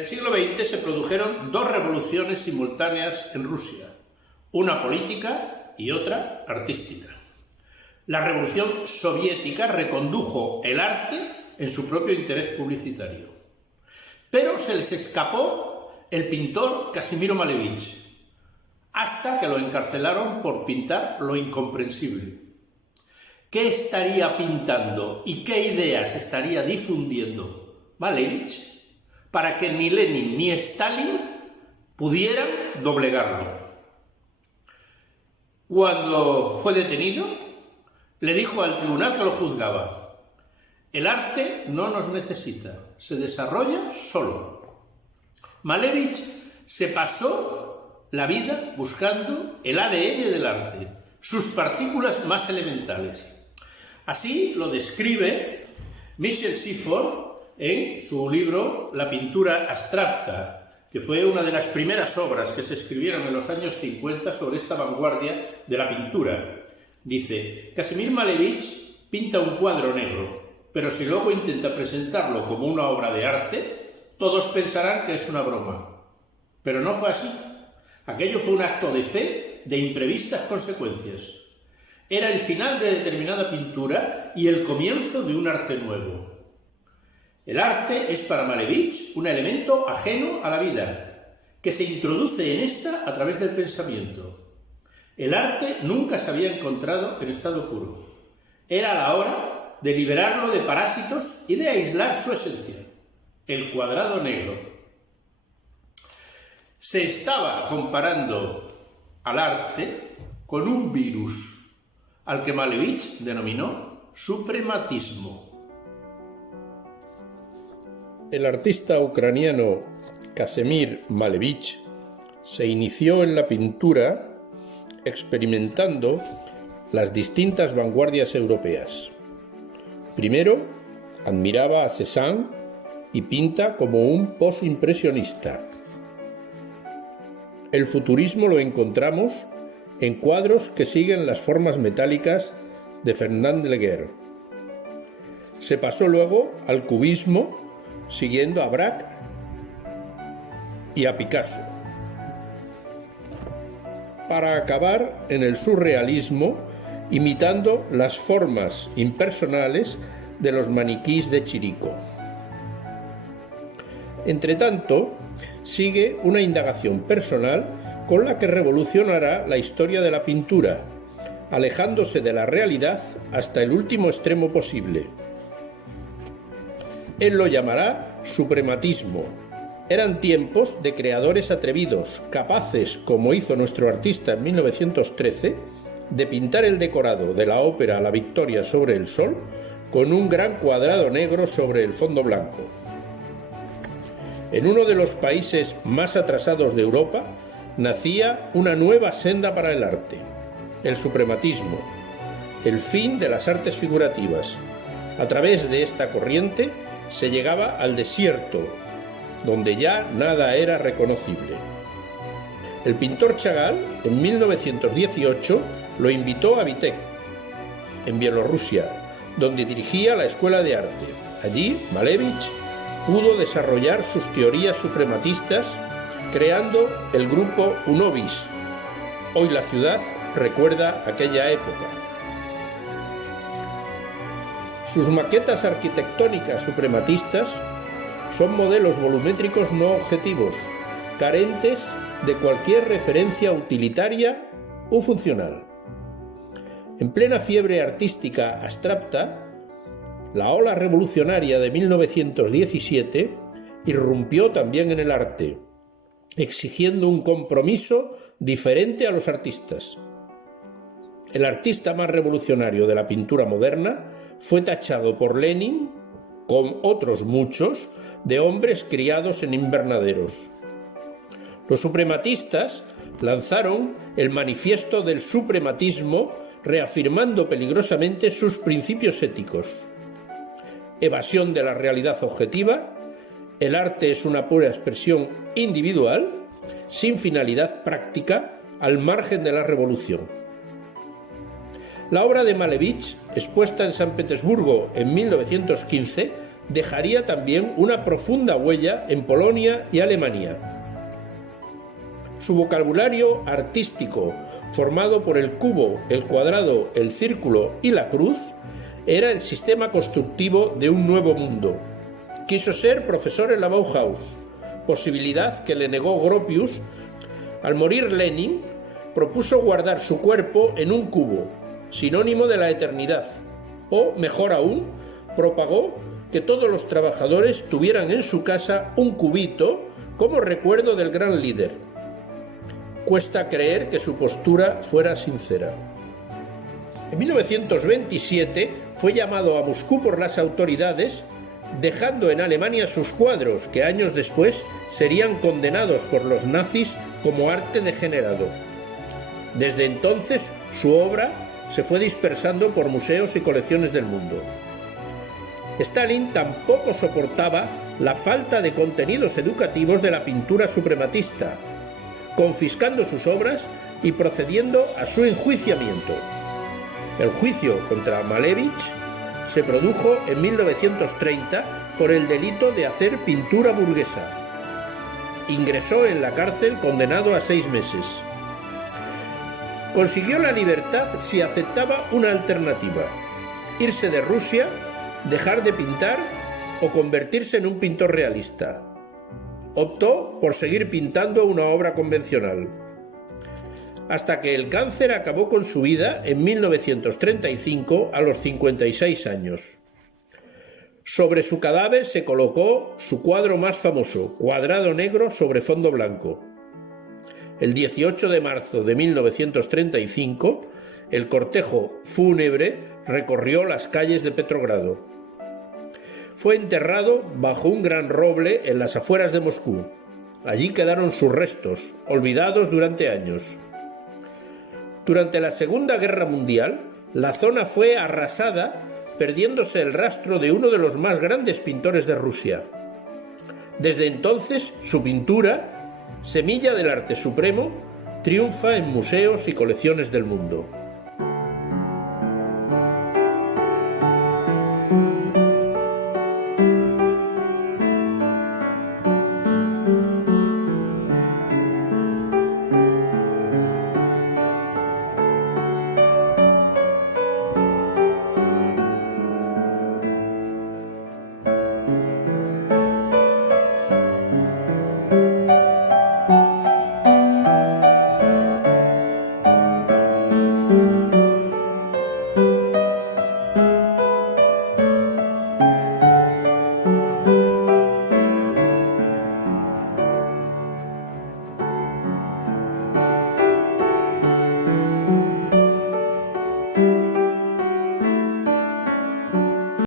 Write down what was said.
En el siglo XX se produjeron dos revoluciones simultáneas en Rusia, una política y otra artística. La revolución soviética recondujo el arte en su propio interés publicitario. Pero se les escapó el pintor Casimiro Malevich, hasta que lo encarcelaron por pintar lo incomprensible. ¿Qué estaría pintando y qué ideas estaría difundiendo Malevich para que ni Lenin ni Stalin pudieran doblegarlo? Cuando fue detenido, le dijo al tribunal que lo juzgaba: el arte no nos necesita, se desarrolla solo. Malevich se pasó la vida buscando el ADN del arte, sus partículas más elementales. Así lo describe Michel Sifford en su libro La pintura abstracta, que fue una de las primeras obras que se escribieron en los años 50 sobre esta vanguardia de la pintura. Dice: Casimir Malevich pinta un cuadro negro, pero si luego intenta presentarlo como una obra de arte, todos pensarán que es una broma. Pero no fue así. Aquello fue un acto de fe de imprevistas consecuencias. Era el final de determinada pintura y el comienzo de un arte nuevo. El arte es para Malevich un elemento ajeno a la vida, que se introduce en esta a través del pensamiento. El arte nunca se había encontrado en estado puro. Era la hora de liberarlo de parásitos y de aislar su esencia, el cuadrado negro. Se estaba comparando al arte con un virus, al que Malevich denominó suprematismo. El artista ucraniano Casimir Malevich se inició en la pintura experimentando las distintas vanguardias europeas. Primero, admiraba a Cézanne y pinta como un postimpresionista. El futurismo lo encontramos en cuadros que siguen las formas metálicas de Fernand Léger. Se pasó luego al cubismo, siguiendo a Braque y a Picasso, para acabar en el surrealismo, imitando las formas impersonales de los maniquís de Chirico. Entretanto, sigue una indagación personal con la que revolucionará la historia de la pintura, alejándose de la realidad hasta el último extremo posible. Él lo llamará suprematismo. Eran tiempos de creadores atrevidos, capaces, como hizo nuestro artista en 1913, de pintar el decorado de la ópera La Victoria sobre el Sol con un gran cuadrado negro sobre el fondo blanco. En uno de los países más atrasados de Europa nacía una nueva senda para el arte, el suprematismo, el fin de las artes figurativas. A través de esta corriente se llegaba al desierto, donde ya nada era reconocible. El pintor Chagall, en 1918, lo invitó a Vitebsk, en Bielorrusia, donde dirigía la escuela de arte. Allí, Malevich pudo desarrollar sus teorías suprematistas, creando el grupo Unovis. Hoy la ciudad recuerda aquella época. Sus maquetas arquitectónicas suprematistas son modelos volumétricos no objetivos, carentes de cualquier referencia utilitaria o funcional. En plena fiebre artística abstracta, la ola revolucionaria de 1917 irrumpió también en el arte, exigiendo un compromiso diferente a los artistas. El artista más revolucionario de la pintura moderna fue tachado por Lenin, con otros muchos, de hombres criados en invernaderos. Los suprematistas lanzaron el manifiesto del suprematismo, reafirmando peligrosamente sus principios éticos. Evasión de la realidad objetiva, el arte es una pura expresión individual, sin finalidad práctica, al margen de la revolución. La obra de Malevich, expuesta en San Petersburgo en 1915, dejaría también una profunda huella en Polonia y Alemania. Su vocabulario artístico, formado por el cubo, el cuadrado, el círculo y la cruz, era el sistema constructivo de un nuevo mundo. Quiso ser profesor en la Bauhaus, posibilidad que le negó Gropius. Al morir Lenin, propuso guardar su cuerpo en un cubo, sinónimo de la eternidad, o, mejor aún, propagó que todos los trabajadores tuvieran en su casa un cubito como recuerdo del gran líder. Cuesta creer que su postura fuera sincera. En 1927 fue llamado a Moscú por las autoridades, dejando en Alemania sus cuadros, que años después serían condenados por los nazis como arte degenerado. Desde entonces, su obra se fue dispersando por museos y colecciones del mundo. Stalin tampoco soportaba la falta de contenidos educativos de la pintura suprematista, confiscando sus obras y procediendo a su enjuiciamiento. El juicio contra Malevich se produjo en 1930 por el delito de hacer pintura burguesa. Ingresó en la cárcel condenado a 6 meses. Consiguió la libertad si aceptaba una alternativa: irse de Rusia, dejar de pintar o convertirse en un pintor realista. Optó por seguir pintando una obra convencional, hasta que el cáncer acabó con su vida en 1935 a los 56 años. Sobre su cadáver se colocó su cuadro más famoso, Cuadrado negro sobre fondo blanco. El 18 de marzo de 1935, el cortejo fúnebre recorrió las calles de Petrogrado. Fue enterrado bajo un gran roble en las afueras de Moscú. Allí quedaron sus restos, olvidados durante años. Durante la Segunda Guerra Mundial, la zona fue arrasada, perdiéndose el rastro de uno de los más grandes pintores de Rusia. Desde entonces, su pintura, semilla del arte supremo, triunfa en museos y colecciones del mundo.